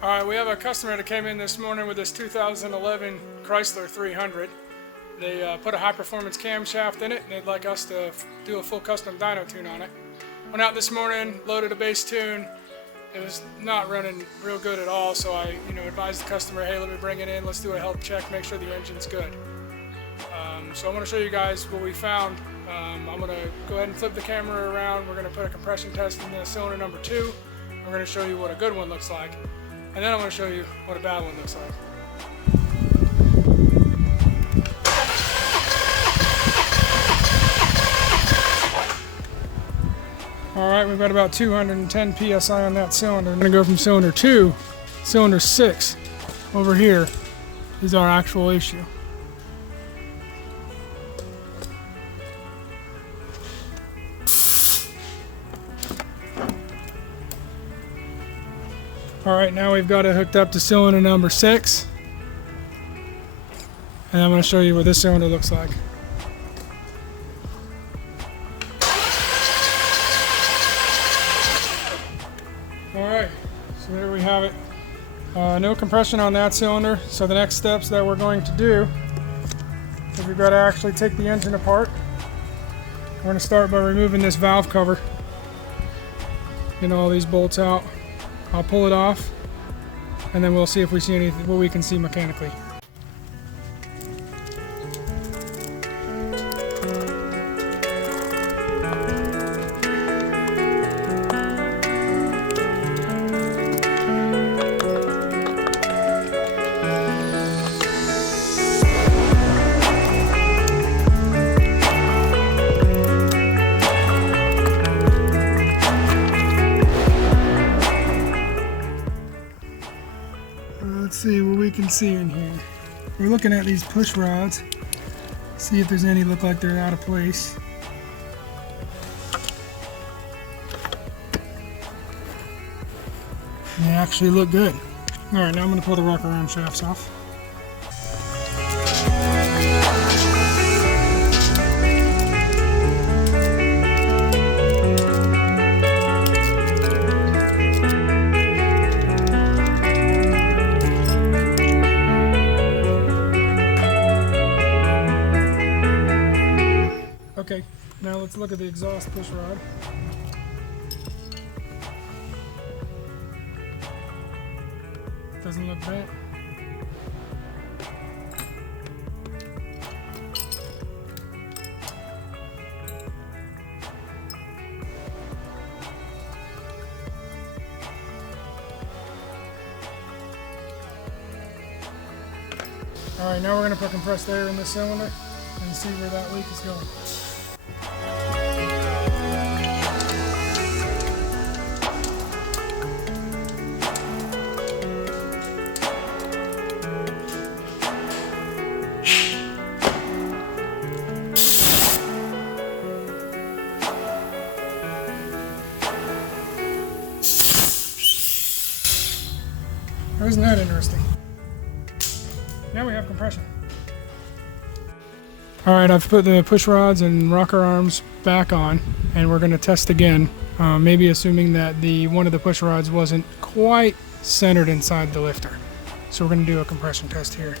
All right, we have a customer that came in this morning with this 2011 Chrysler 300. They put a high-performance camshaft in it, and they'd like us to do a full custom dyno tune on it. Went out this morning, loaded a base tune. It was not running real good at all, so I advised the customer, hey, let me bring it in, let's do a health check, make sure the engine's good. So I'm going to show you guys what we found. I'm going to go ahead and flip the camera around. We're going to put a compression test in the cylinder number 2. We're going to show you what a good one looks like. And then I'm going to show you what a bad one looks like. Alright, we've got about 210 PSI on that cylinder. I'm going to go from cylinder 2, cylinder 6. Over here is our actual issue. Alright, now we've got it hooked up to cylinder number 6. And I'm going to show you what this cylinder looks like. Alright, so there we have it. No compression on that cylinder, so the next steps that we're going to do is we've got to actually take the engine apart. We're going to start by removing this valve cover. Get all these bolts out. I'll pull it off, and then we'll see if we see anything, what we can see mechanically. Let's see what we can see in here. We're looking at these push rods. See if there's any look like they're out of place. They actually look good. Alright, now I'm going to pull the rocker arm shafts off. Okay, now let's look at the exhaust push rod. Doesn't look bent. Alright, now we're going to put compressed air in this cylinder and see where that leak is going. Isn't that interesting? Now we have compression. Alright, I've put the push rods and rocker arms back on, and we're going to test again, maybe assuming that one of the push rods wasn't quite centered inside the lifter. So we're going to do a compression test here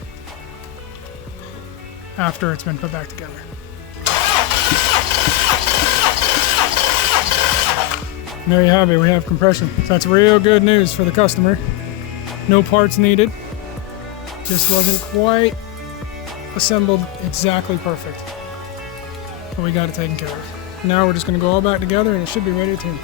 after it's been put back together. And there you have it, we have compression. So that's real good news for the customer. No parts needed. Just wasn't quite assembled exactly perfect. But we got it taken care of. Now we're just going to go all back together and it should be ready to tune.